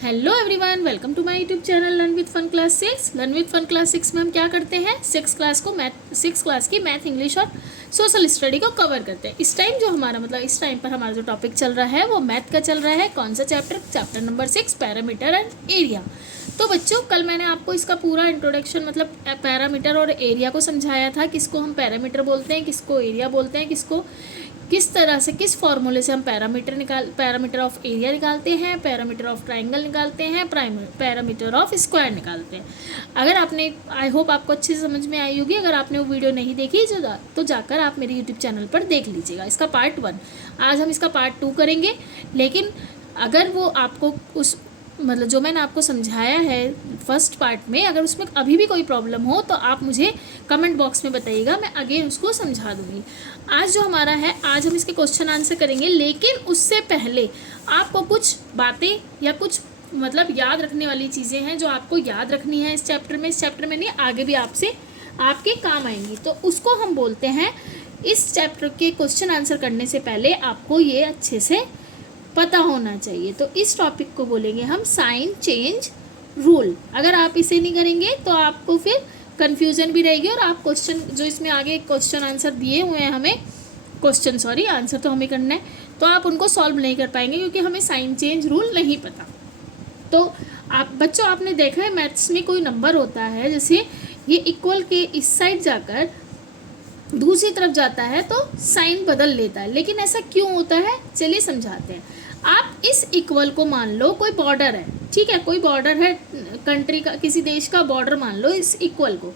Hello everyone, welcome to my YouTube channel learn with fun class 6। Learn with fun class 6 में हम क्या करते हैं, सिक्स क्लास की मैथ, इंग्लिश और सोशल स्टडी को कवर करते हैं। इस टाइम इस टाइम पर हमारा जो टॉपिक चल रहा है वो मैथ का चल रहा है। कौन सा chapter number 6, parameter and area. तो बच्चों, कल मैंने आपको इसका पूरा इंट्रोडक्शन मतलब पैरामीटर और एरिया को समझाया था। किसको हम पैरामीटर बोलते हैं, किसको एरिया बोलते हैं, किस तरह से, किस फॉर्मूले से हम पैरामीटर ऑफ एरिया निकालते हैं, पैरामीटर ऑफ ट्राइंगल निकालते हैं, पैरामीटर ऑफ स्क्वायर निकालते हैं। अगर आपने, आई होप आपको अच्छे से समझ में आई होगी। अगर आपने वो वीडियो नहीं देखी तो जाकर आप मेरे यूट्यूब चैनल पर देख लीजिएगा। इसका पार्ट 1, आज हम इसका पार्ट 2 करेंगे। लेकिन अगर वो आपको जो मैंने आपको समझाया है फर्स्ट पार्ट में, अगर उसमें अभी भी कोई प्रॉब्लम हो तो आप मुझे कमेंट बॉक्स में बताइएगा, मैं अगेन उसको समझा दूँगी। आज जो हमारा है, आज हम इसके क्वेश्चन आंसर करेंगे। लेकिन उससे पहले आपको कुछ बातें या कुछ याद रखने वाली चीज़ें हैं जो आपको याद रखनी है इस चैप्टर में नहीं, आगे भी आपके काम आएंगी। तो उसको हम बोलते हैं, इस चैप्टर के क्वेश्चन आंसर करने से पहले आपको ये अच्छे से पता होना चाहिए। तो इस टॉपिक को बोलेंगे हम साइन चेंज रूल। अगर आप इसे नहीं करेंगे तो आपको फिर कन्फ्यूज़न भी रहेगी और आप क्वेश्चन जो इसमें आगे क्वेश्चन आंसर दिए हुए हैं हमें, आंसर तो हमें करना है, तो आप उनको सॉल्व नहीं कर पाएंगे क्योंकि हमें साइन चेंज रूल नहीं पता। तो आप बच्चों, आपने देखा है मैथ्स में कोई नंबर होता है, जैसे ये इक्वल के इस साइड जाकर दूसरी तरफ जाता है तो साइन बदल लेता है। लेकिन ऐसा क्यों होता है, चलिए समझाते हैं। आप इस इक्वल को मान लो कोई बॉर्डर है, ठीक है, कोई बॉर्डर है कंट्री का, किसी देश का बॉर्डर मान लो इस इक्वल को।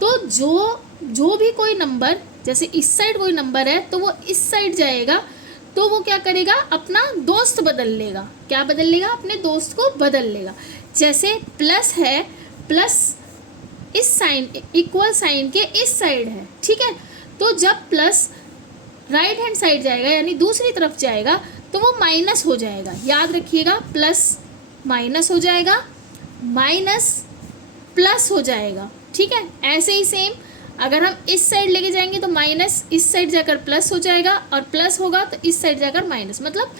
तो जो भी कोई नंबर, जैसे इस साइड कोई नंबर है तो वो इस साइड जाएगा, तो वो क्या करेगा, अपना दोस्त बदल लेगा। क्या बदल लेगा, अपने दोस्त को बदल लेगा। जैसे प्लस है, प्लस इस साइन, इक्वल साइन के इस साइड है, ठीक है, तो जब प्लस राइट हैंड साइड जाएगा यानी दूसरी तरफ जाएगा तो वो माइनस हो जाएगा। याद रखिएगा, प्लस माइनस हो जाएगा, माइनस प्लस हो जाएगा, ठीक है। ऐसे ही सेम अगर हम इस साइड लेके जाएंगे तो माइनस इस साइड जाकर प्लस हो जाएगा, और प्लस होगा तो इस साइड जाकर माइनस। मतलब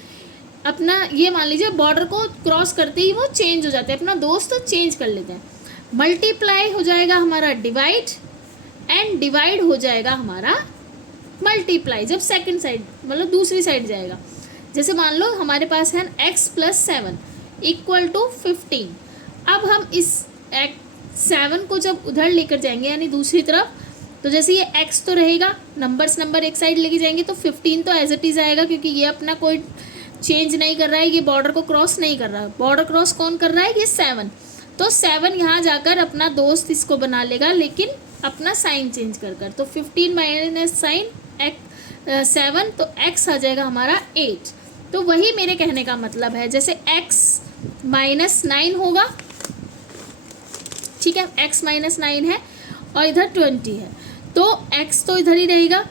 अपना ये मान लीजिए बॉर्डर को क्रॉस करते ही वो चेंज हो जाते हैं, अपना दोस्त चेंज कर लेते हैं। मल्टीप्लाई हो जाएगा हमारा डिवाइड, एंड डिवाइड हो जाएगा हमारा मल्टीप्लाई जब सेकंड साइड दूसरी साइड जाएगा। जैसे मान लो हमारे पास है x + 7 = 15। अब हम इस 7 को जब उधर लेकर जाएंगे यानी दूसरी तरफ, तो जैसे ये x तो रहेगा, नंबर एक साइड लेके जाएंगे तो 15 तो एज इट इज़ आएगा, क्योंकि ये अपना कोई चेंज नहीं कर रहा है, ये बॉर्डर को क्रॉस नहीं कर रहा है। बॉर्डर क्रॉस कौन कर रहा है, ये 7। तो 7 यहाँ जाकर अपना दोस्त इसको बना लेगा, लेकिन अपना साइन चेंज कर। तो 15 माइनस साइन 7, तो x आ जाएगा हमारा 8। तो वही मेरे कहने का मतलब है, जैसे x - 9 होगा, ठीक है, x - 9 है और इधर 20 है, तो x तो इधर ही रहेगा,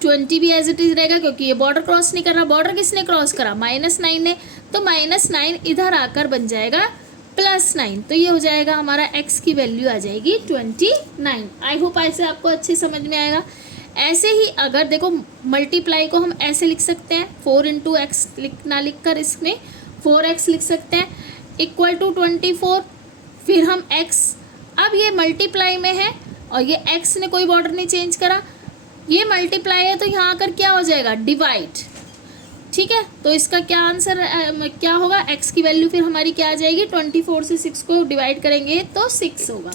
20 भी एज इट इज रहेगा, क्योंकि ये बॉर्डर क्रॉस नहीं कर रहा। बॉर्डर किसने क्रॉस करा, -9 ने, तो -9 इधर आकर बन जाएगा +9। तो ये हो जाएगा हमारा x की वैल्यू आ जाएगी 29। आई होप ऐसे आपको अच्छे समझ में आएगा। ऐसे ही अगर देखो, मल्टीप्लाई को हम ऐसे लिख सकते हैं, 4 × x लिख कर इसमें 4x लिख सकते हैं, = 24। फिर हम x, अब ये मल्टीप्लाई में है और ये x ने कोई बॉर्डर नहीं चेंज करा, ये मल्टीप्लाई है, तो यहाँ आकर क्या हो जाएगा, डिवाइड, ठीक है। तो इसका क्या आंसर क्या होगा, x की वैल्यू फिर हमारी क्या आ जाएगी, 24 से 6 को डिवाइड करेंगे तो 6 होगा,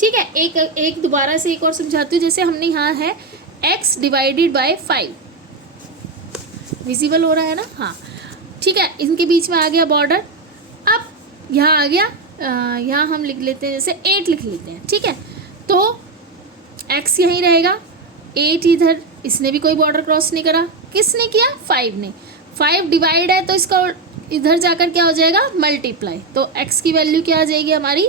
ठीक है। एक दोबारा से एक और समझाती हूँ। जैसे हमने यहाँ है x / 5, विजिबल हो रहा है ना, हाँ, ठीक है। इनके बीच में आ गया बॉर्डर, अब यहाँ आ गया, यहाँ हम लिख लेते हैं, जैसे 8 लिख लेते हैं, ठीक है। तो x यहीं रहेगा, 8 इधर, इसने भी कोई बॉर्डर क्रॉस नहीं करा, किसने किया, 5 ने। 5 डिवाइड है तो इसका इधर जाकर क्या हो जाएगा, मल्टीप्लाई, तो x की वैल्यू क्या आ जाएगी हमारी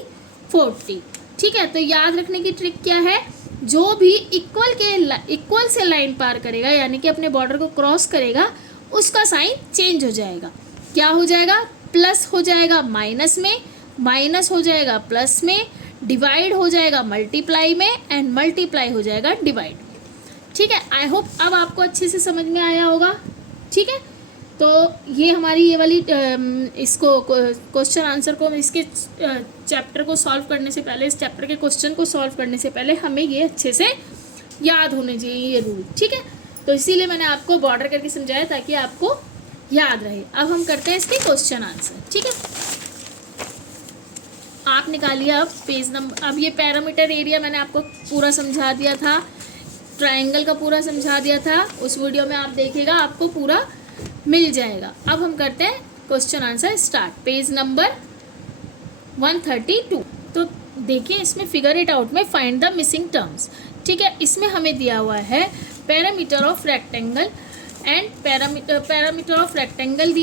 40, ठीक है। तो याद रखने की ट्रिक क्या है, जो भी इक्वल से लाइन पार करेगा यानी कि अपने बॉर्डर को क्रॉस करेगा, उसका साइन चेंज हो जाएगा। क्या हो जाएगा, प्लस हो जाएगा माइनस में, माइनस हो जाएगा प्लस में, डिवाइड हो जाएगा मल्टीप्लाई में, एंड मल्टीप्लाई हो जाएगा डिवाइड में, ठीक है। आई होप अब आपको अच्छे से समझ में आया होगा, ठीक है। तो ये हमारी ये वाली इसको क्वेश्चन आंसर को, इसके चैप्टर को सॉल्व करने से पहले, इस चैप्टर के क्वेश्चन को सॉल्व करने से पहले हमें ये अच्छे से याद होने चाहिए ये रूल, ठीक है। तो इसीलिए मैंने आपको बॉर्डर करके समझाया ताकि आपको याद रहे। अब हम करते हैं इसके क्वेश्चन आंसर, ठीक है। आप निकालिए अब पेज नंबर, अब ये पैरामीटर एरिया मैंने आपको पूरा समझा दिया था, ट्रायंगल का पूरा समझा दिया था, उस वीडियो में आप देखिएगा, आपको पूरा मिल जाएगा। अब हम करते हैं question answer start. Page number 132। तो देखिए इसमें फिगर इट आउट में फाइंड द मिसिंग टर्म्स, ठीक है। इसमें हमें दिया हुआ है parameter of rectangle and parameter of rectangle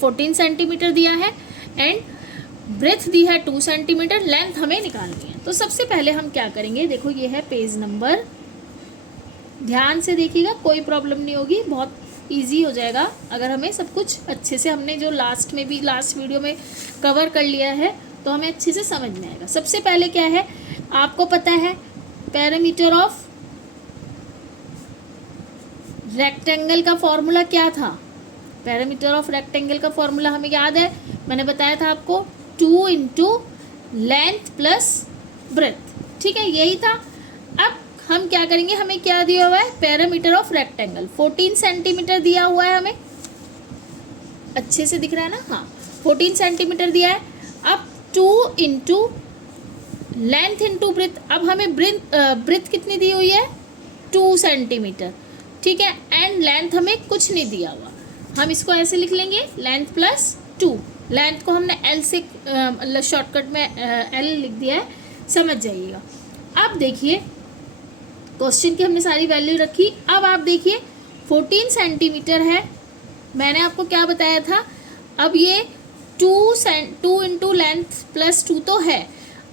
14 centimetre दिया है एंड ब्रेथ दी है 2 सेंटीमीटर, लेंथ हमें निकालनी है। तो सबसे पहले हम क्या करेंगे, देखो ये है पेज नंबर, ध्यान से देखिएगा, कोई प्रॉब्लम नहीं होगी, बहुत इजी हो जाएगा अगर हमें सब कुछ अच्छे से, हमने जो लास्ट वीडियो में कवर कर लिया है तो हमें अच्छे से समझ में आएगा। सबसे पहले क्या है, आपको पता है पैरामीटर ऑफ रेक्टेंगल का फॉर्मूला क्या था। पैरामीटर ऑफ रेक्टेंगल का फॉर्मूला हमें याद है, मैंने बताया था आपको 2 इंटू लेंथ प्लस ब्रेथ, ठीक है, यही था। अब हम क्या करेंगे, हमें क्या दिया हुआ है, पैरामीटर ऑफ रेक्टेंगल 14 सेंटीमीटर दिया हुआ है, हमें अच्छे से दिख रहा है ना, हाँ 14 सेंटीमीटर दिया है। अब 2 इंटू लेंथ इंटू ब्रेथ, अब हमें ब्रेथ कितनी दी हुई है, 2 सेंटीमीटर, ठीक है, एंड लेंथ हमें कुछ नहीं दिया हुआ, हम इसको ऐसे लिख लेंगे लेंथ प्लस 2, लेंथ को हमने एल से शॉर्टकट में एल लिख दिया है, समझ जाइएगा। अब देखिए क्वेश्चन की हमने सारी वैल्यू रखी। अब आप देखिए 14 सेंटीमीटर है, मैंने आपको क्या बताया था, अब ये 2 इंटू लेंथ प्लस 2 तो है,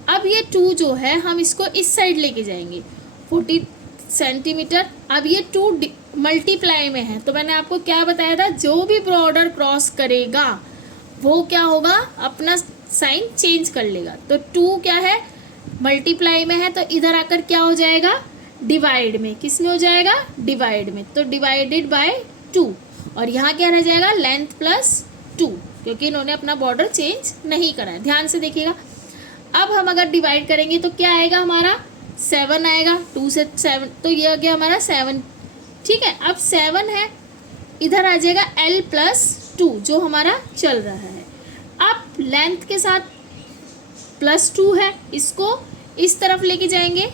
अब ये 2 जो है हम इसको इस साइड लेके जाएंगे 14 सेंटीमीटर, अब ये 2 मल्टीप्लाई में है, तो मैंने आपको क्या बताया था, जो भी बॉर्डर क्रॉस करेगा वो क्या होगा, अपना साइन चेंज कर लेगा। तो 2 क्या है, मल्टीप्लाई में है, तो इधर आकर क्या हो जाएगा, डिवाइड में, किस में हो जाएगा, डिवाइड में, तो डिवाइडेड बाय 2, और यहाँ क्या रह जाएगा, लेंथ प्लस 2, क्योंकि इन्होंने अपना बॉर्डर चेंज नहीं करा है, ध्यान से देखिएगा। अब हम अगर डिवाइड करेंगे तो क्या आएगा, हमारा 7 आएगा, 2 से 7, तो ये आ गया हमारा 7, ठीक है। अब 7 है, इधर आ जाएगा L प्लस 2 जो हमारा चल रहा है। अब लेंथ के साथ प्लस 2 है, इसको इस तरफ लेके जाएंगे,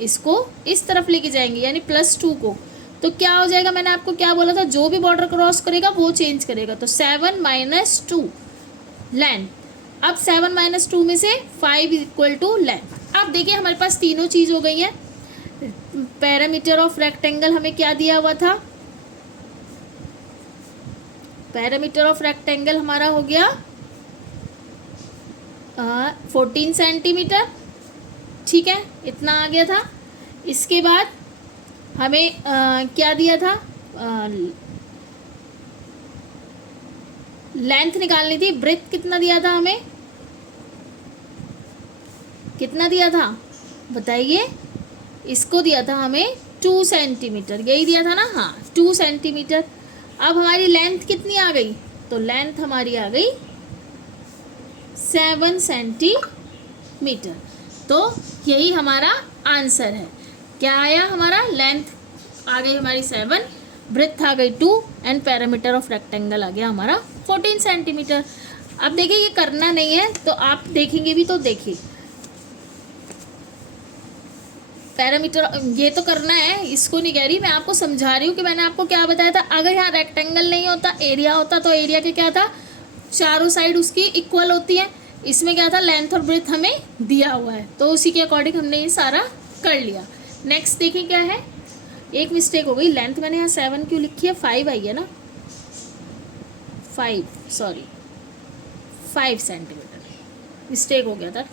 इसको इस तरफ लेके जाएंगे, यानी प्लस 2 को, तो क्या हो जाएगा, मैंने आपको क्या बोला था, जो भी बॉर्डर क्रॉस करेगा वो चेंज करेगा, तो 7 माइनस 2 लेंथ। अब 7 माइनस 2 में से 5 इक्वल टू लेंथ। अब देखिए हमारे पास तीनों चीज़ हो गई है। पैरामीटर ऑफ रेक्टेंगल हमें क्या दिया हुआ था, पैरामीटर ऑफ रेक्टेंगल हमारा हो गया 14 सेंटीमीटर, ठीक है, इतना आ गया था। इसके बाद हमें क्या दिया था, लेंथ निकालनी थी, ब्रेथ कितना दिया था हमें, कितना दिया था बताइए, इसको दिया था हमें 2 सेंटीमीटर, यही दिया था ना, हाँ 2 सेंटीमीटर। अब हमारी लेंथ कितनी आ गई, तो लेंथ हमारी आ गई 7 सेंटीमीटर, तो यही हमारा आंसर है। क्या आया हमारा, लेंथ आ गई हमारी 7, ब्रेथ आ गई 2 एंड पैरामीटर ऑफ रेक्टेंगल आ गया हमारा 14 सेंटीमीटर। अब देखिए ये करना नहीं है तो आप देखेंगे भी, तो देखिए पैरामीटर ये तो करना है, इसको नहीं कह रही, मैं आपको समझा रही हूँ कि मैंने आपको क्या बताया था। अगर यहाँ रेक्टेंगल नहीं होता, एरिया होता, तो एरिया के क्या था, चारों साइड उसकी इक्वल होती है, इसमें क्या था, लेंथ और ब्रेथ हमें दिया हुआ है, तो उसी के अकॉर्डिंग हमने ये सारा कर लिया। नेक्स्ट देखिए क्या है, एक मिस्टेक हो गई, लेंथ मैंने यहाँ 7 क्यों लिखी है, 5 आई है ना, 5 सेंटीमीटर मिस्टेक हो गया था।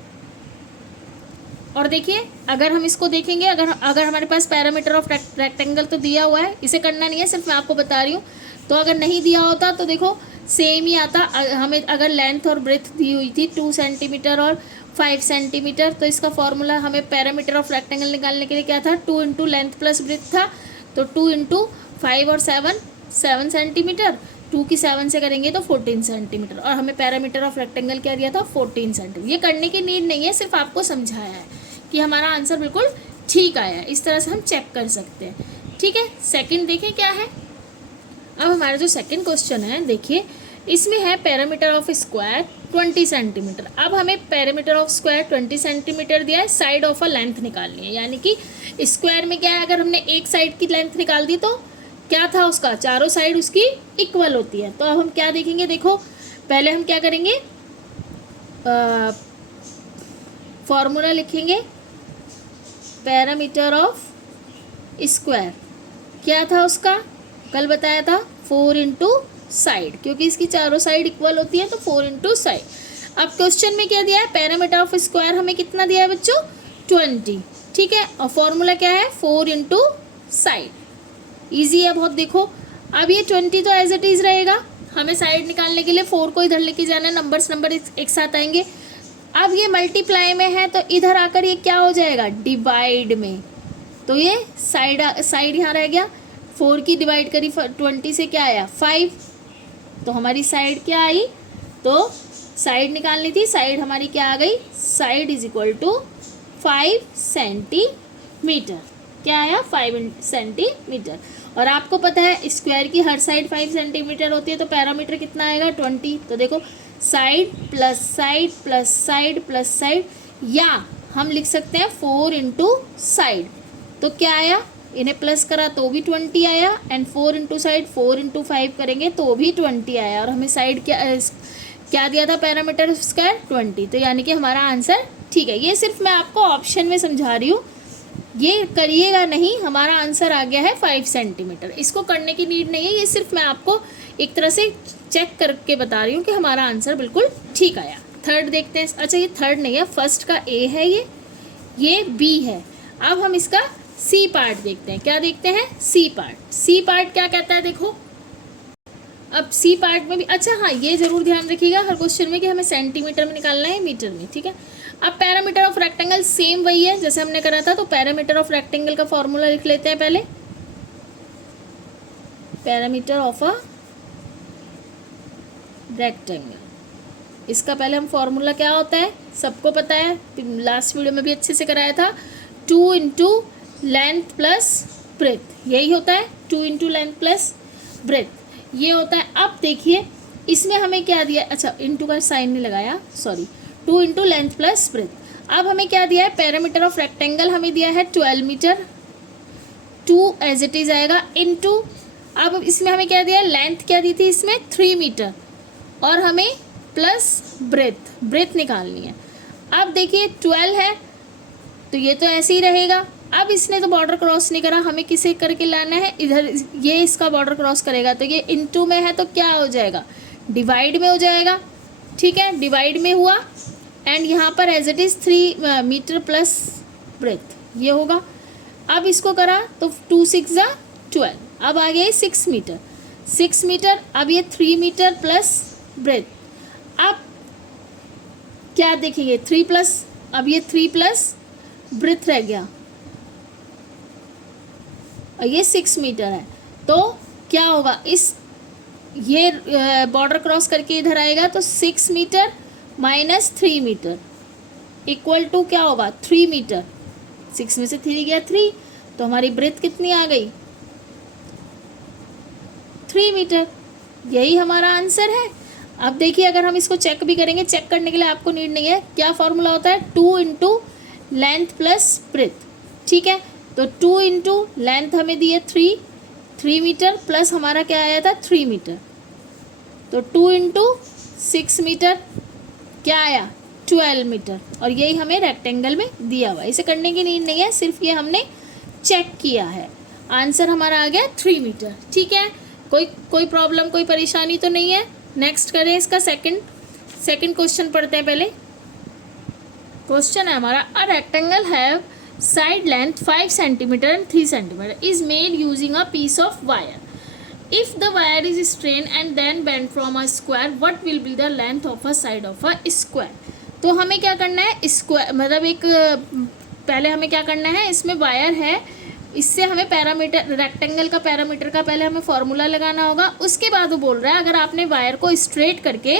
और देखिए अगर हम इसको देखेंगे, अगर हमारे पास पैरामीटर ऑफ रेक्टेंगल तो दिया हुआ है, इसे करना नहीं है, सिर्फ मैं आपको बता रही हूँ, तो अगर नहीं दिया होता तो देखो सेम ही आता। हमें अगर लेंथ और ब्रेथ दी हुई थी 2 सेंटीमीटर और 5 सेंटीमीटर, तो इसका फॉर्मूला हमें पैरामीटर ऑफ रेक्टेंगल निकालने के लिए क्या था, 2 इंटू लेंथ प्लस ब्रेथ था, तो 2 इंटू 5 और 7 7 सेंटीमीटर, 2 की 7 से करेंगे तो 14 सेंटीमीटर, और हमें पैरामीटर ऑफ रेक्टेंगल क्या दिया था 14 सेंटीमीटर। ये करने की नीड नहीं है, सिर्फ आपको समझाया है कि हमारा आंसर बिल्कुल ठीक आया है। इस तरह से हम चेक कर सकते हैं। ठीक है, सेकंड देखें क्या है। अब हमारा जो सेकंड क्वेश्चन है देखिए, इसमें है पैरामीटर ऑफ स्क्वायर 20 सेंटीमीटर। अब हमें पैरामीटर ऑफ स्क्वायर 20 सेंटीमीटर दिया है, साइड ऑफ अ लेंथ निकालनी है, यानी कि स्क्वायर में क्या है, अगर हमने एक साइड की लेंथ निकाल दी तो क्या था उसका, चारों साइड उसकी इक्वल होती है। तो अब हम क्या देखेंगे, देखो पहले हम क्या करेंगे, फॉर्मूला लिखेंगे पैरामीटर ऑफ स्क्वायर। क्या था उसका, कल बताया था 4 इंटू साइड, क्योंकि इसकी चारों साइड इक्वल होती है तो 4 इंटू साइड। अब क्वेश्चन में क्या दिया है, पैरामीटर ऑफ स्क्वायर हमें कितना दिया है बच्चों 20। ठीक है, और फॉर्मूला क्या है 4 इंटू साइड। ईजी है बहुत। देखो अब ये 20 तो एज इट इज़ रहेगा, हमें साइड निकालने के लिए 4 को इधर लेके जाना है, नंबर एक साथ आएंगे। अब ये मल्टीप्लाई में है तो इधर आकर ये क्या हो जाएगा, डिवाइड में, तो ये साइड यहाँ रह गया। 4 की डिवाइड करी 20 से, क्या आया 5, तो हमारी साइड क्या आई, तो साइड निकालनी थी, साइड हमारी क्या आ गई, side is equal to 5 centimetre. क्या आया 5 सेंटीमीटर। और आपको पता है स्क्वायर की हर साइड 5 सेंटीमीटर होती है, तो पैरामीटर कितना आएगा 20। तो देखो side plus side plus side plus side, या हम लिख सकते हैं 4 इंटू साइड। तो क्या आया, इन्हें प्लस करा तो भी 20 आया, एंड 4 इंटू साइड 4 इंटू 5 करेंगे तो भी 20 आया, और हमें साइड क्या दिया था पैरामीटर स्क्वायर 20। तो यानी कि हमारा आंसर ठीक है। ये सिर्फ मैं आपको ऑप्शन में समझा रही हूँ, ये करिएगा नहीं, हमारा आंसर आ गया है 5 सेंटीमीटर। इसको करने की नीड नहीं है, ये सिर्फ मैं आपको एक तरह से चेक करके बता रही हूँ कि हमारा आंसर बिल्कुल ठीक आया। थर्ड देखते हैं। अच्छा ये थर्ड नहीं है, फर्स्ट का ए है, ये बी है। अब हम इसका सी पार्ट देखते हैं। क्या देखते हैं, सी पार्ट। सी पार्ट क्या कहता है, देखो अब सी पार्ट में भी, अच्छा हाँ ये ज़रूर ध्यान रखिएगा हर क्वेश्चन में कि हमें सेंटीमीटर में निकालना है, मीटर में। ठीक है, अब पैरामीटर ऑफ रेक्टेंगल सेम वही है जैसे हमने करा था, तो पैरामीटर ऑफ रेक्टेंगल का फॉर्मूला लिख लेते हैं पहले। पैरामीटर ऑफ अ रेक्टेंगल, इसका पहले हम फॉर्मूला क्या होता है सबको पता है, लास्ट वीडियो में भी अच्छे से कराया था, 2 इंटू लेंथ प्लस ब्रेथ, यही होता है 2 इंटू लेंथ प्लस ब्रेथ, ये होता है। अब देखिए इसमें हमें क्या दिया, अच्छा इंटू का साइन नहीं लगाया, sorry, 2 into length plus breadth. अब हमें क्या दिया है, पैरामीटर ऑफ रेक्टेंगल हमें दिया है 12 मीटर, 2 एज इट इज आएगा इंटू, अब इसमें हमें क्या दिया है, लेंथ क्या दी थी इसमें 3 मीटर, और हमें प्लस ब्रेथ निकालनी है। अब देखिए 12 है तो ये तो ऐसे ही रहेगा। अब इसने तो बॉर्डर क्रॉस नहीं करा, हमें किसे करके लाना है, इधर ये इसका बॉर्डर क्रॉस करेगा, तो ये इनटू में है तो क्या हो जाएगा, डिवाइड में हो जाएगा। ठीक है, डिवाइड में हुआ, एंड यहाँ पर as it is 3 metre plus breadth ये होगा। अब इसको करा तो 2 6 ज़ा 12, अब आ गया 6 मीटर, 6 मीटर, अब ये 3 मीटर प्लस ब्रेथ। अब क्या देखेंगे 3 प्लस, अब ये 3 प्लस ब्रेथ रह गया, और ये 6 मीटर है, तो क्या होगा, इस ये बॉर्डर क्रॉस करके इधर आएगा तो 6 metre minus 3 metre equal to क्या होगा 3 मीटर, 6 में से 3 गया 3, तो हमारी ब्रेथ कितनी आ गई 3 मीटर, यही हमारा आंसर है। अब देखिए अगर हम इसको चेक भी करेंगे, चेक करने के लिए आपको नीड नहीं है, क्या फॉर्मूला होता है 2 इंटू लेंथ प्लस ब्रेथ। ठीक है, तो 2 इंटू लेंथ हमें दी है 3 मीटर प्लस हमारा क्या आया था 3 मीटर, तो 2 इंटू 6 मीटर क्या आया 12 मीटर, और यही हमें रेक्टेंगल में दिया हुआ है। इसे करने की नीड नहीं है, सिर्फ ये हमने चेक किया है, आंसर हमारा आ गया 3 मीटर। ठीक है, कोई प्रॉब्लम कोई परेशानी तो नहीं है। नेक्स्ट करें इसका सेकंड क्वेश्चन पढ़ते हैं। पहले क्वेश्चन है हमारा, a rectangle have side length 5 centimetre and 3 centimetre is made using a piece of wire, if the wire is strained and then bent from a square what will be the length of a side of a square। तो हमें क्या करना है, square मतलब एक, पहले हमें क्या करना है, इसमें वायर है, इससे हमें पैरामीटर, रेक्टेंगल का पैरामीटर का पहले हमें फॉर्मूला लगाना होगा। उसके बाद वो बोल रहा है अगर आपने वायर को स्ट्रेट करके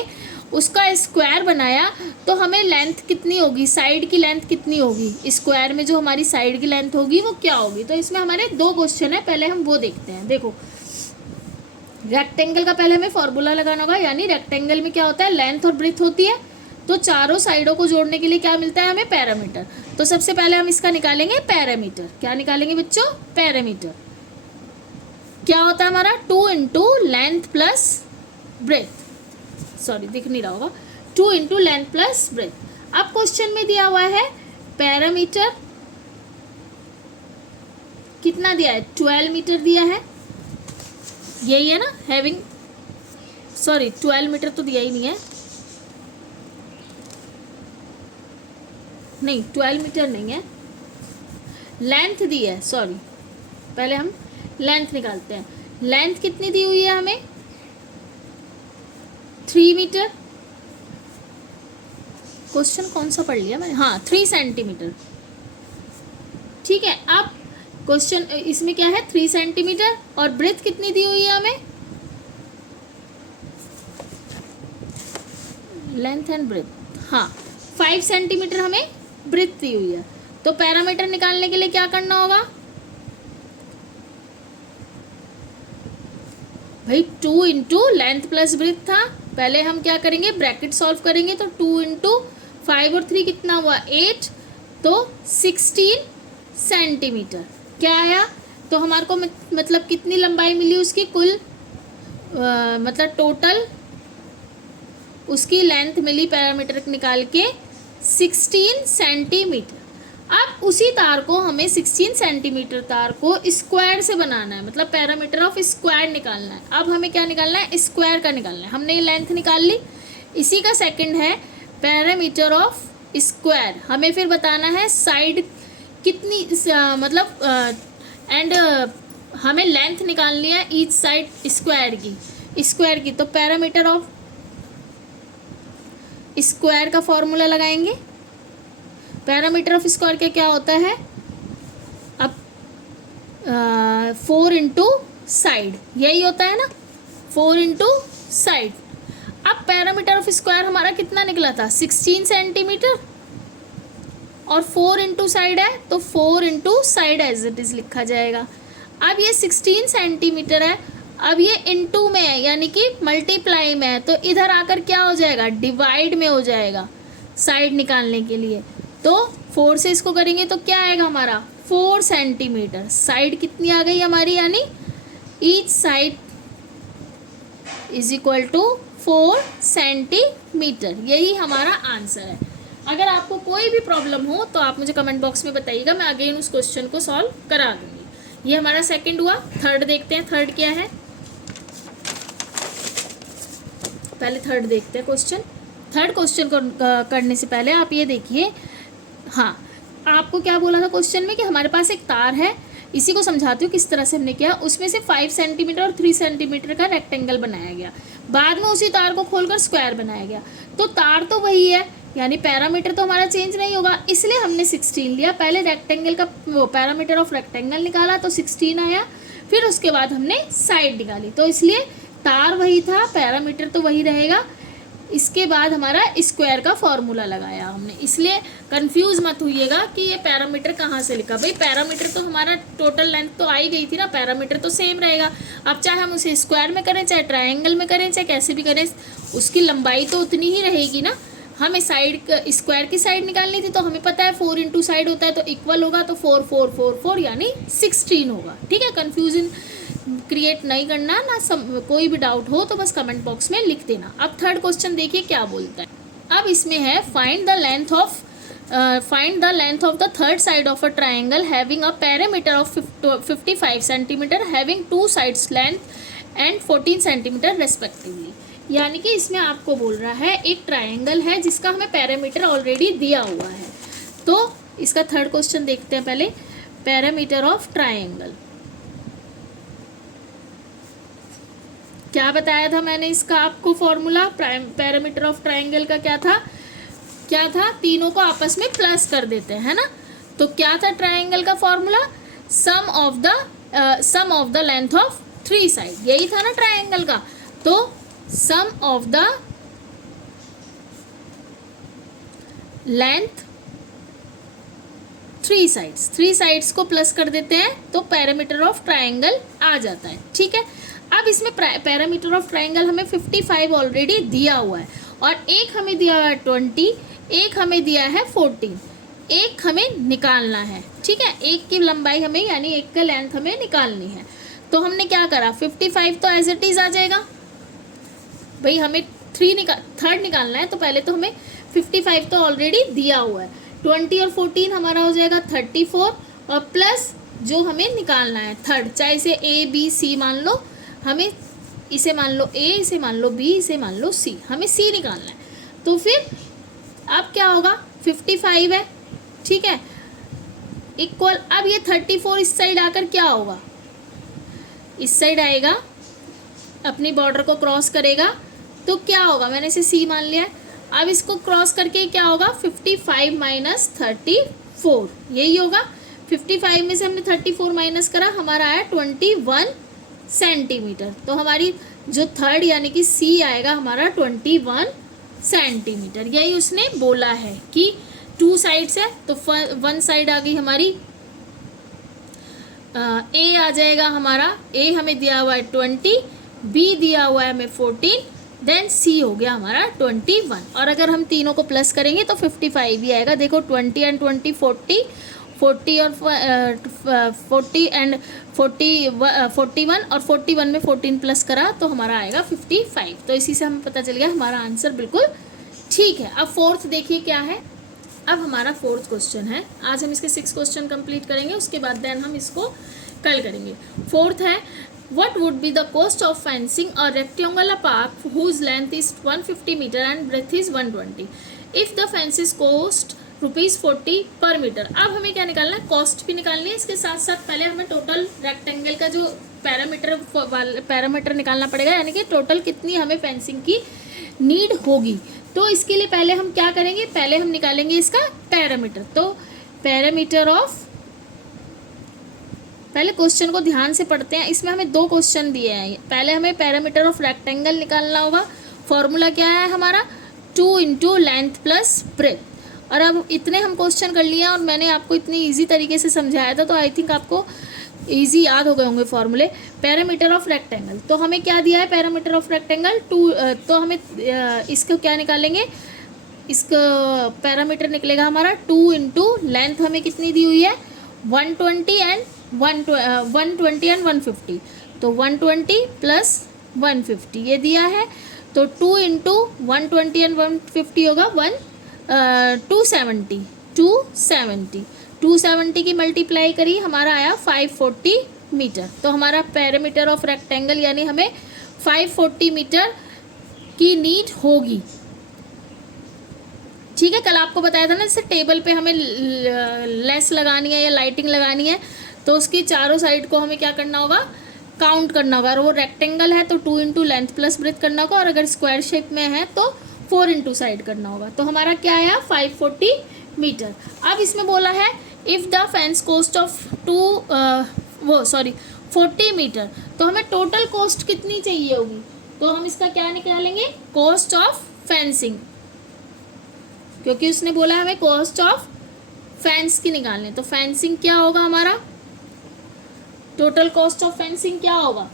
उसका स्क्वायर बनाया तो हमें लेंथ कितनी होगी, साइड की लेंथ कितनी होगी, स्क्वायर में जो हमारी साइड की लेंथ होगी वो क्या होगी। तो इसमें हमारे 2 क्वेश्चन है, पहले हम वो देखते हैं। देखो रेक्टेंगल का पहले हमें फॉर्मूला लगाना होगा, यानी रेक्टेंगल में क्या होता है, लेंथ और ब्रेथ होती है, तो चारों साइडों को जोड़ने के लिए क्या मिलता है हमें, पैरामीटर। तो सबसे पहले हम इसका निकालेंगे पैरामीटर। क्या निकालेंगे बच्चों, पैरामीटर। क्या होता है हमारा 2 into length plus breadth, sorry दिख नहीं रहा होगा, 2 इंटू लेंथ प्लस ब्रेथ। अब क्वेश्चन में दिया हुआ है पैरामीटर कितना दिया है, 12 मीटर दिया है, यही है ना, हैविंग, सॉरी 12 मीटर तो दिया ही नहीं है, नहीं 12 मीटर नहीं है, लेंथ दी है, सॉरी पहले हम लेंथ निकालते हैं। लेंथ कितनी दी हुई है हमें, 3 मीटर। क्वेश्चन कौन सा पढ़ लिया मैंने, हाँ 3 सेंटीमीटर, ठीक है। अब क्वेश्चन इसमें क्या है 3 सेंटीमीटर, और ब्रेथ कितनी दी हुई है हमें, लेंथ एंड ब्रेथ, हाँ 5 सेंटीमीटर हमें ब्रेथ दी हुई है। तो पैरामीटर निकालने के लिए क्या करना होगा भाई, 2 इंटू लेंथ प्लस ब्रेथ था, पहले हम क्या करेंगे ब्रैकेट सॉल्व करेंगे, तो 2 इंटू 5 और 3 कितना हुआ 8, तो 16 सेंटीमीटर क्या आया। तो हमारे को मतलब कितनी लंबाई मिली उसकी कुल, मतलब टोटल उसकी लेंथ मिली पैरामीटर निकाल के 16 सेंटीमीटर। अब उसी तार को हमें 16 सेंटीमीटर तार को स्क्वायर से बनाना है, मतलब पैरामीटर ऑफ स्क्वायर निकालना है। अब हमें क्या निकालना है, स्क्वायर का निकालना है। हमने ये लेंथ निकाल ली, इसी का सेकंड है पैरामीटर ऑफ स्क्वायर। हमें फिर बताना है साइड कितनी, मतलब एंड हमें लेंथ निकालनी है ईच साइड स्क्वायर की। तो पैरामीटर ऑफ स्क्वायर का फॉर्मूला लगाएंगे। पैरामीटर ऑफ स्क्वायर का क्या होता है, अब 4 इंटू साइड, यही होता है ना, 4 इंटू साइड। अब पैरामीटर ऑफ स्क्वायर हमारा कितना निकला था 16 सेंटीमीटर, और 4 इंटू साइड है तो 4 into side as it is लिखा जाएगा। अब ये 16 सेंटीमीटर है, अब ये इंटू में है यानी कि मल्टीप्लाई में है, तो इधर आकर क्या हो जाएगा, डिवाइड में हो जाएगा साइड निकालने के लिए। तो 4 से इसको करेंगे तो क्या आएगा हमारा 4 सेंटीमीटर। साइड कितनी आ गई हमारी, यानी each side is equal to 4 centimetre. यही हमारा आंसर है। अगर आपको कोई भी प्रॉब्लम हो तो आप मुझे कमेंट बॉक्स में बताइएगा, मैं अगेन उस क्वेश्चन को सॉल्व करा दूंगी। ये हमारा सेकंड हुआ। थर्ड देखते हैं, थर्ड क्या है, पहले थर्ड देखते हैं क्वेश्चन। थर्ड क्वेश्चन करने से पहले आप ये देखिए, हाँ आपको क्या बोला था क्वेश्चन में कि हमारे पास एक तार है, इसी को समझाती हूँ किस तरह से हमने किया। उसमें से 5 सेंटीमीटर और 3 सेंटीमीटर का रेक्टेंगल बनाया गया, बाद में उसी तार को खोलकर स्क्वायर बनाया गया। तो तार तो वही है, यानी पैरामीटर तो हमारा चेंज नहीं होगा, इसलिए हमने 16 लिया। पहले रेक्टेंगल का वो पैरामीटर ऑफ रेक्टेंगल निकाला तो 16 आया, फिर उसके बाद हमने साइड निकाली, तो इसलिए तार वही था, पैरामीटर तो वही रहेगा। इसके बाद हमारा स्क्वायर का फॉर्मूला लगाया हमने, इसलिए कंफ्यूज मत होइएगा कि ये पैरामीटर कहाँ से लिखा। भाई पैरामीटर तो हमारा टोटल लेंथ तो आई गई थी ना, पैरामीटर तो सेम रहेगा। अब चाहे हम उसे स्क्वायर में करें, चाहे ट्रायंगल में करें, चाहे कैसे भी करें, उसकी लंबाई तो उतनी ही रहेगी ना। हमें साइड स्क्वायर की साइड निकालनी थी, तो हमें पता है 4 इंटू साइड होता है तो इक्वल होगा, तो 4 4 4 4 यानी 16 होगा। ठीक है, कन्फ्यूजन क्रिएट नहीं करना ना, कोई भी डाउट हो तो बस कमेंट बॉक्स में लिख देना। अब थर्ड क्वेश्चन देखिए क्या बोलता है। अब इसमें है find the length of the third side of a triangle having a parameter of 55 centimetre having 2 sides length and 14 centimetre respectively. यानी कि इसमें आपको बोल रहा है एक ट्राइंगल है जिसका हमें पैरामीटर ऑलरेडी दिया हुआ है। तो इसका थर्ड क्वेश्चन देखते हैं पहले, पैरामीटर ऑफ ट्राइंगल। क्या बताया था मैंने इसका आपको फॉर्मूला, पैरामीटर ऑफ ट्राइंगल का क्या था, तीनों को आपस में प्लस कर देते हैं, है ना। तो क्या था ट्राइंगल का formula, sum of the length of 3 side, यही था ना ट्राइंगल का। तो sum of the length 3 sides को प्लस कर देते हैं तो पैरामीटर ऑफ ट्राइंगल आ जाता है। ठीक है, अब इसमें पैरामीटर ऑफ ट्राइंगल हमें 55 ऑलरेडी दिया हुआ है, और एक हमें दिया हुआ है 20, एक हमें दिया है 14, एक हमें निकालना है। ठीक है, एक की लंबाई हमें यानी एक का लेंथ हमें निकालनी है। तो हमने क्या करा, 55 तो एज इट इज़ आ जाएगा भाई, हमें थर्ड निकालना है तो पहले तो हमें 55 तो ऑलरेडी दिया हुआ है, 20 और 14 हमारा हो जाएगा 34, और प्लस जो हमें निकालना है थर्ड, चाहे इसे A B C मान लो, हमें इसे मान लो A, इसे मान लो B, इसे मान लो C, हमें C निकालना है। तो फिर अब क्या होगा, 55 है, ठीक है, इक्वल, अब ये 34 इस साइड आकर क्या होगा, इस साइड आएगा, अपनी बॉर्डर को क्रॉस करेगा तो क्या होगा, मैंने इसे C मान लिया है। अब इसको क्रॉस करके क्या होगा, 55 माइनस 34, यही होगा। 55 में से हमने 34 माइनस करा, हमारा आया 21 सेंटीमीटर। तो हमारी जो थर्ड यानी कि C आएगा हमारा 21 सेंटीमीटर। यही उसने बोला है कि 2 साइड्स है तो 1 साइड आ गई हमारी A आ जाएगा हमारा, A हमें दिया हुआ है 20, B दिया हुआ है हमें 14, देन C हो गया हमारा 21, और अगर हम तीनों को प्लस करेंगे तो 55 ही आएगा। देखो 20 एंड 20 40, 40 और 40 एंड 41, और 41 में 14 प्लस करा तो हमारा आएगा 55। तो इसी से हमें पता चल गया हमारा आंसर बिल्कुल ठीक है। अब फोर्थ देखिए क्या है, अब हमारा फोर्थ क्वेश्चन है। आज हम इसके 6 क्वेश्चन कंप्लीट करेंगे, उसके बाद देन हम इसको कल करेंगे। फोर्थ है, what would be the cost of fencing a rectangular park whose length is 150 meter and breadth is 120 if the fence is cost ₹40 per meter। अब हमें क्या निकालना है, कॉस्ट भी निकालनी है, इसके साथ साथ पहले हमें टोटल रेक्टेंगल का जो पैरामीटर निकालना पड़ेगा, यानी कि टोटल कितनी हमें फेंसिंग की नीड होगी। तो इसके लिए पहले हम क्या करेंगे, पहले हम निकालेंगे इसका पैरामीटर। तो पैरामीटर ऑफ, पहले क्वेश्चन को ध्यान से पढ़ते हैं, इसमें हमें 2 क्वेश्चन दिए हैं। पहले हमें पैरामीटर ऑफ रेक्टेंगल निकालना होगा, फॉर्मूला क्या है हमारा 2 इंटू लेंथ प्लस ब्रेथ। और अब इतने हम क्वेश्चन कर लिए और मैंने आपको इतनी इजी तरीके से समझाया था, तो आई थिंक आपको इजी याद हो गए होंगे फॉर्मूले। पैरामीटर ऑफ रेक्टेंगल, तो हमें क्या दिया है पैरामीटर ऑफ रेक्टेंगल 2, तो हमें इसको क्या निकालेंगे, इसका पैरामीटर निकलेगा हमारा 2 इंटू लेंथ हमें कितनी दी हुई है 120 एंड 150, तो 120 प्लस 150 ये दिया है। तो 2 इंटू 120 एंड 150 होगा 270 की मल्टीप्लाई करी, हमारा आया 540 मीटर। तो हमारा पैरामीटर ऑफ रेक्टेंगल यानी हमें 540 मीटर की नीड होगी। ठीक है, कल आपको बताया था ना, जैसे टेबल पे हमें लेस लगानी है या लाइटिंग लगानी है तो उसकी चारों साइड को हमें क्या करना होगा, काउंट करना होगा। और वो रेक्टेंगल है तो 2 इंटू लेंथ प्लस ब्रेथ करना होगा, और अगर स्क्वायर शेप में है तो 4 इंटू साइड करना होगा। तो हमारा क्या आया 540 मीटर। अब इसमें बोला है if the fence cost of 40 metre, तो हमें टोटल कॉस्ट कितनी चाहिए होगी, तो हम इसका क्या निकालेंगे, कॉस्ट ऑफ फेंसिंग, क्योंकि उसने बोला हमें कॉस्ट ऑफ फेंस की निकालनी। तो फेंसिंग क्या होगा हमारा, टोटल कॉस्ट ऑफ फेंसिंग क्या होगा,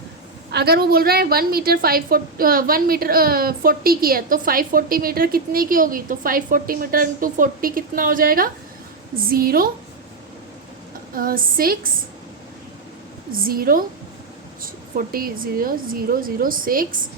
अगर वो बोल रहा है 1 मीटर 40 की है तो 540 मीटर कितने की होगी, तो 540 मीटर इंटू 40 कितना हो जाएगा 0 6 0 40 0 0 0 6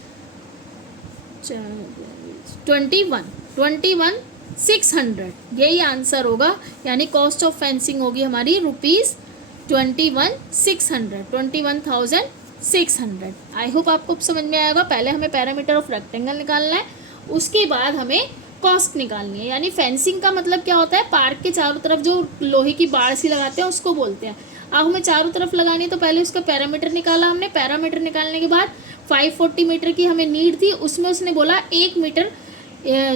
21 600, यही आंसर होगा। यानी कॉस्ट ऑफ फेंसिंग होगी हमारी ₹21,600। आई होप आपको समझ में आएगा। पहले हमें पैरामीटर ऑफ रेक्टेंगल निकालना है, उसके बाद हमें कॉस्ट निकालनी है। यानी फेंसिंग का मतलब क्या होता है, पार्क के चारों तरफ जो लोहे की बाड़ सी लगाते हैं उसको बोलते हैं। अब हमें चारों तरफ लगानी है तो पहले उसका पैरामीटर निकाला हमने। पैरामीटर निकालने के बाद 540 मीटर की हमें नीड थी, उसमें उसने बोला 1 मीटर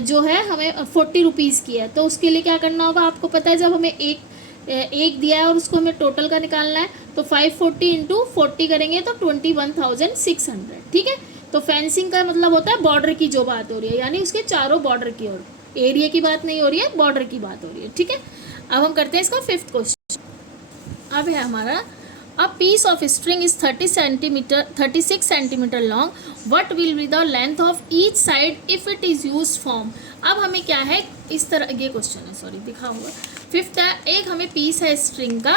जो है हमें 40 रुपीज़ की है। तो उसके लिए क्या करना होगा, आपको पता है जब हमें एक एक दिया है और उसको हमें टोटल का निकालना है, तो 540 इंटू 40 करेंगे तो 21,600, ठीक है। तो फेंसिंग का मतलब होता है बॉर्डर की जो बात हो रही है, यानी उसके चारों बॉर्डर की, और एरिया की बात नहीं हो रही है, बॉर्डर की बात हो रही है, ठीक है। अब हम करते हैं इसका 5th क्वेश्चन। अब है हमारा a piece of string is 36 centimetre long, what will be the length of each side if it is use form. अब हमें क्या है, इस तरह, ये क्वेश्चन है, सॉरी दिखाऊंगा। 5th है, एक हमें पीस है स्ट्रिंग का,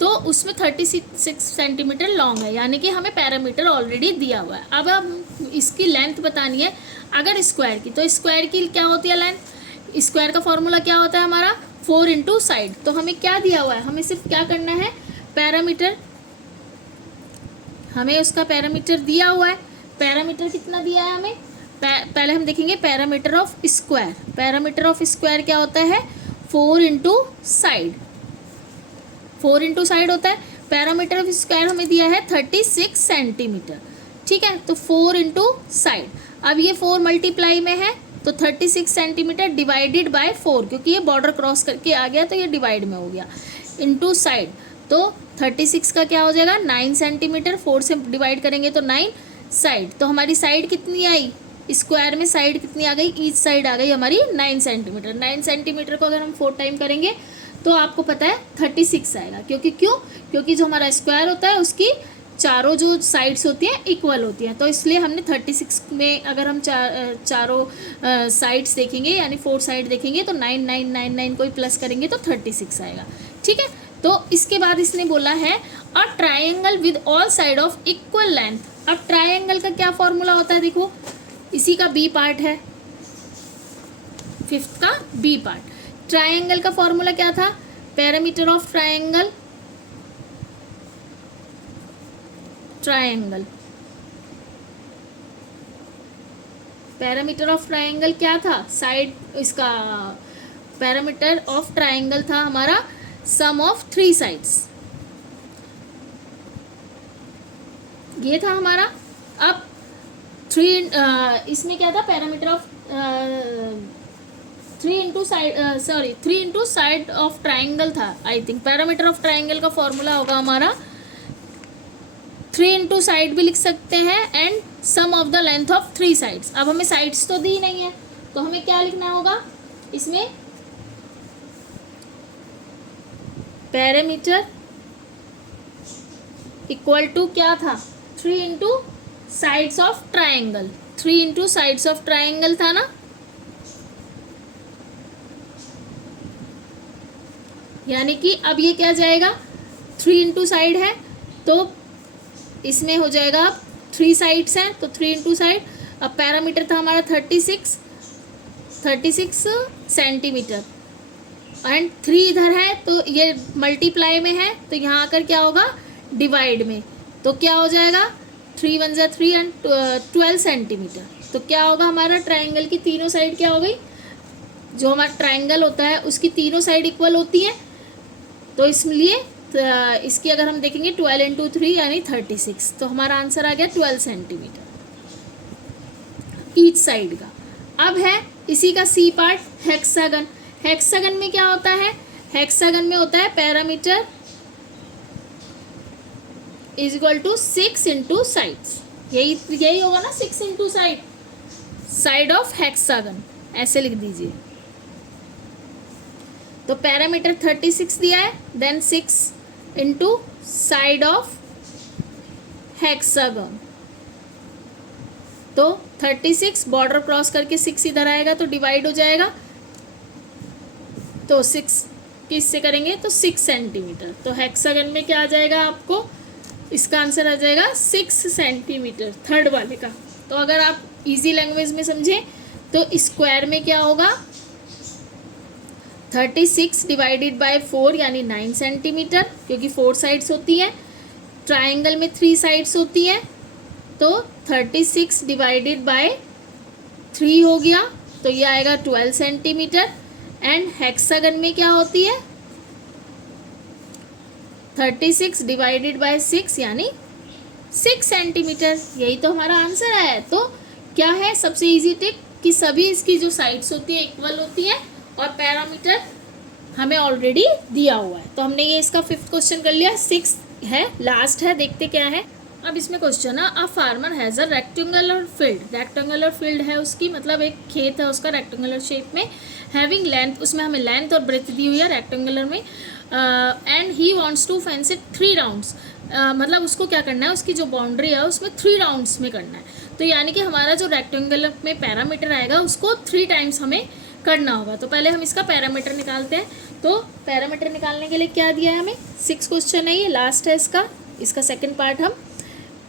तो उसमें 36 सेंटीमीटर लॉन्ग है, यानी कि हमें पैरामीटर ऑलरेडी दिया हुआ है। अब हम इसकी लेंथ बतानी है। अगर स्क्वायर की, तो स्क्वायर की क्या होती है लेंथ, स्क्वायर का फॉर्मूला क्या होता है हमारा 4 इंटू साइड। तो हमें क्या दिया हुआ है, हमें सिर्फ क्या करना है, पैरामीटर, हमें उसका पैरामीटर दिया हुआ है। पैरामीटर कितना दिया है हमें, पहले हम देखेंगे parameter of square. Parameter of square क्या होता है, 4 इंटू साइड, 4 इंटू साइड होता है। पैरामीटर ऑफ स्क्वायर हमें दिया है 36 सेंटीमीटर, ठीक है। तो 4 इंटू साइड, अब ये 4 मल्टीप्लाई में है, तो 36 सेंटीमीटर डिवाइडेड बाय 4, क्योंकि ये बॉर्डर क्रॉस करके आ गया तो ये डिवाइड में हो गया, इंटू साइड। तो 36 का क्या हो जाएगा 9 सेंटीमीटर, 4 से डिवाइड करेंगे तो 9 साइड। तो हमारी साइड कितनी आई, स्क्वायर में साइड कितनी आ गई, ईच साइड आ गई हमारी 9 सेंटीमीटर। 9 सेंटीमीटर को अगर हम 4 टाइम करेंगे तो आपको पता है 36 आएगा, क्योंकि जो हमारा स्क्वायर होता है उसकी चारों जो साइड्स होती हैं इक्वल होती हैं, तो इसलिए हमने 36 में अगर हम चारों साइड्स देखेंगे, यानी 4 साइड देखेंगे, तो 9 9 9 9 को प्लस करेंगे तो 36 आएगा, ठीक है। तो इसके बाद इसने बोला है a triangle with all side of equal length. अब ट्राइंगल का क्या फॉर्मूला होता है, देखो इसी का बी पार्ट है, 5th का बी पार्ट। ट्राइंगल का फॉर्मूला क्या था, parameter of triangle, parameter of triangle क्या था, साइड, इसका पैरामीटर ऑफ ट्राइंगल था हमारा सम ऑफ 3 साइड्स, ये था हमारा। अब 3 इसमें क्या था, parameter of 3 into side of triangle था, I think. Parameter of triangle का फॉर्मूला होगा हमारा 3 इंटू साइड भी लिख सकते हैं, and sum of the length of 3 sides. अब हमें साइड्स तो दी नहीं है, तो हमें क्या लिखना होगा इसमें, पैरामीटर इक्वल टू क्या था, 3 into sides of triangle, 3 into sides of triangle था ना, यानी कि अब ये क्या जाएगा, 3 इंटू साइड है तो इसमें हो जाएगा, 3 साइड्स हैं तो 3 इंटू साइड। अब पैरामीटर था हमारा 36 सेंटीमीटर, एंड 3 इधर है तो ये मल्टीप्लाई में है, तो यहाँ आकर क्या होगा डिवाइड में, तो क्या हो जाएगा 3 1 जा 3 एंड 12 सेंटीमीटर। तो क्या होगा हमारा ट्राइंगल की तीनों साइड क्या हो गई, जो हमारा ट्राइंगल होता है उसकी तीनों साइड इक्वल होती हैं, तो इसलिए इसकी अगर हम देखेंगे 12 इंटू 3 यानी 36, तो हमारा आंसर आ गया 12 सेंटीमीटर ईच साइड का। अब है इसी का सी पार्ट, हेक्सागन। हेक्सागन में क्या होता है, हेक्सागन में होता है parameter is equal to 6 into sides, यही होगा ना, 6 इंटू साइड ऑफ हेक्सागन, ऐसे लिख दीजिए। तो पैरामीटर 36 दिया है, then 6 into side of hexagon, तो 36 बॉर्डर क्रॉस करके 6 इधर आएगा तो डिवाइड हो जाएगा, तो 6 किससे करेंगे तो 6 सेंटीमीटर। तो हेक्सागन में क्या आ जाएगा आपको, इसका आंसर आ जाएगा 6 सेंटीमीटर, थर्ड वाले का। तो अगर आप इजी लैंग्वेज में समझें तो स्क्वायर में क्या होगा, 36 डिवाइडेड बाय 4 यानी 9 सेंटीमीटर, क्योंकि 4 साइड्स होती हैं। ट्राइंगल में 3 साइड्स होती हैं, तो 36 डिवाइडेड बाय 3 हो गया, तो ये आएगा 12 सेंटीमीटर। एंड हेक्सागन में क्या होती है 36 डिवाइडेड बाय 6 यानी 6 सेंटीमीटर, यही तो हमारा आंसर है। तो क्या है सबसे इजी टिप कि सभी इसकी जो साइड्स होती है इक्वल होती है, और पैरामीटर हमें ऑलरेडी दिया हुआ है। तो हमने ये इसका 5th क्वेश्चन कर लिया। 6th है, लास्ट है, देखते क्या है। अब इसमें क्वेश्चन है, a farmer has a rectangular field. Rectangular field है उसकी, मतलब एक खेत है उसका रेक्टेंगुलर शेप में, हैविंग लेंथ, उसमें हमें लेंथ और ब्रेथ दी हुई है रेक्टेंगुलर में, and he wants to fence it 3 rounds. मतलब उसको क्या करना है, उसकी जो बाउंड्री है उसमें 3 राउंड्स में करना है। तो यानी कि हमारा जो रेक्टेंगुलर में पैरामीटर आएगा उसको 3 टाइम्स हमें करना होगा। तो पहले हम इसका पैरामीटर निकालते हैं। तो पैरामीटर निकालने के लिए क्या दिया है हमें, 6 क्वेश्चन है, ये लास्ट है इसका सेकंड पार्ट हम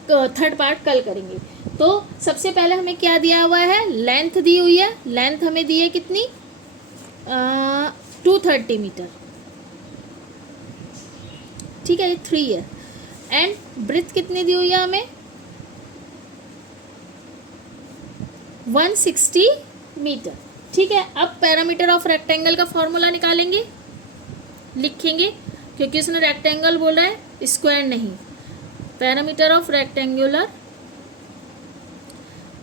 थर्ड पार्ट कल करेंगे। तो सबसे पहले हमें क्या दिया हुआ है, लेंथ दी हुई है। लेंथ हमें दी है कितनी, 230 मीटर, ठीक है, ये 3 है। एंड ब्रेथ कितनी दी हुई है हमें, 160 मीटर, ठीक है। अब पैरामीटर ऑफ रेक्टेंगल का फॉर्मूला निकालेंगे, लिखेंगे, क्योंकि उसने रेक्टेंगल बोला है, स्क्वायर नहीं। पैरामीटर ऑफ रेक्टेंगुलर,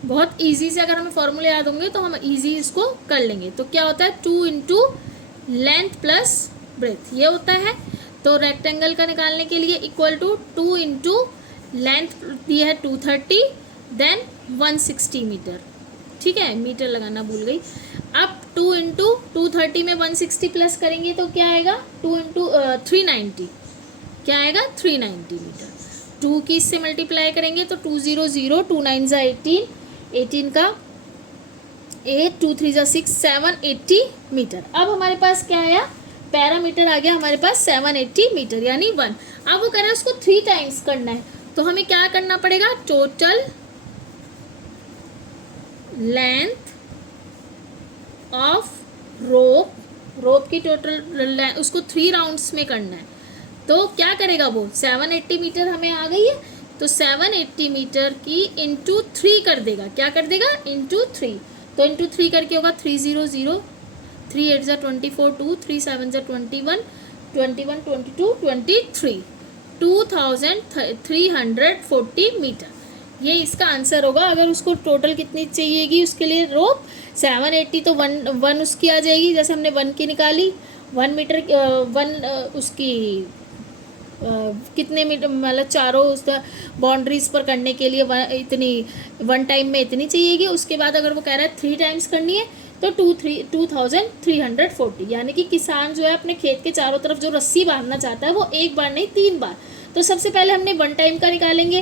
बहुत इजी से अगर हमें फॉर्मूले याद होंगे तो हम इजी इसको कर लेंगे। तो क्या होता है, 2 इंटू लेंथ प्लस ब्रेथ, ये होता है। तो रेक्टेंगल का निकालने के लिए इक्वल टू 2 इंटू लेंथ दी है 230, देन 160 मीटर, ठीक है, मीटर लगाना भूल गई। अब 2 इंटू 230 में 160 प्लस करेंगे तो क्या आएगा, 2 इंटू 390, क्या आएगा 390 मीटर। 2 की इससे मल्टीप्लाई करेंगे तो 200, 2 9 ज़ा 18, 18 का 8, 2 3 ज़ा 6, 780 मीटर। अब हमारे पास क्या आया, पैरामीटर आ गया हमारे पास 780 मीटर यानी 1। अब वो कह रहा है उसको 3 टाइम्स करना है, तो हमें क्या करना पड़ेगा, टोटल लेंथ ऑफ रोप की टोटल उसको 3 राउंड्स में करना है। तो क्या करेगा वो, 780 मीटर हमें आ गई है, तो 780 मीटर की इंटू 3 कर देगा, क्या कर देगा, इंटू 3। तो इंटू 3 करके होगा 300, 3 8 ज़ा 24, 2 3 7 ज़ा 21, 21 22 23, 2340 मीटर, ये इसका आंसर होगा। अगर उसको टोटल कितनी चाहिएगी उसके लिए रोप, 780 तो वन उसकी आ जाएगी, जैसे हमने 1 की निकाली, 1 मीटर 1 उसकी कितने मीटर, मतलब चारों उस बाउंड्रीज पर करने के लिए इतनी 1 टाइम में इतनी चाहिएगी। उसके बाद अगर वो कह रहा है 3 टाइम्स करनी है तो 2340, यानी कि किसान जो है अपने खेत के चारों तरफ जो रस्सी बांधना चाहता है वो एक बार नहीं 3 बार। तो सबसे पहले हमने 1 टाइम का निकालेंगे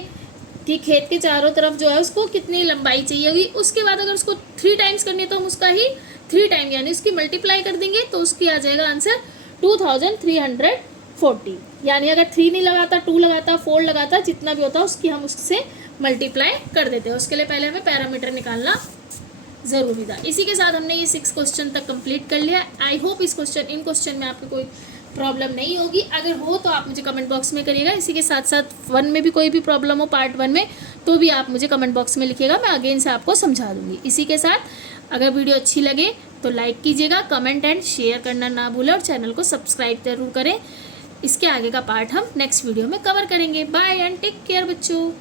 कि खेत के चारों तरफ जो है उसको कितनी लंबाई चाहिए होगी। उसके बाद अगर उसको 3 टाइम्स करनी है तो हम उसका ही 3 टाइम यानी उसकी मल्टीप्लाई कर देंगे, तो उसकी आ जाएगा आंसर 2340। यानी अगर 3 नहीं लगाता, 2 लगाता, 4 लगाता, जितना भी होता उसकी हम उससे मल्टीप्लाई कर देते हैं। उसके लिए पहले हमें पैरामीटर निकालना ज़रूरी था। इसी के साथ हमने ये 6 क्वेश्चन तक कंप्लीट कर लिया। आई होप इन क्वेश्चन में आपको कोई प्रॉब्लम नहीं होगी। अगर हो तो आप मुझे कमेंट बॉक्स में करिएगा। इसी के साथ साथ 1 में भी कोई भी प्रॉब्लम हो पार्ट 1 में, तो भी आप मुझे कमेंट बॉक्स में लिखिएगा, मैं अगेन से आपको समझा दूँगी। इसी के साथ अगर वीडियो अच्छी लगे तो लाइक कीजिएगा, कमेंट एंड शेयर करना ना भूलें और चैनल को सब्सक्राइब ज़रूर करें। इसके आगे का पार्ट हम नेक्स्ट वीडियो में कवर करेंगे। बाय एंड टेक केयर बच्चों।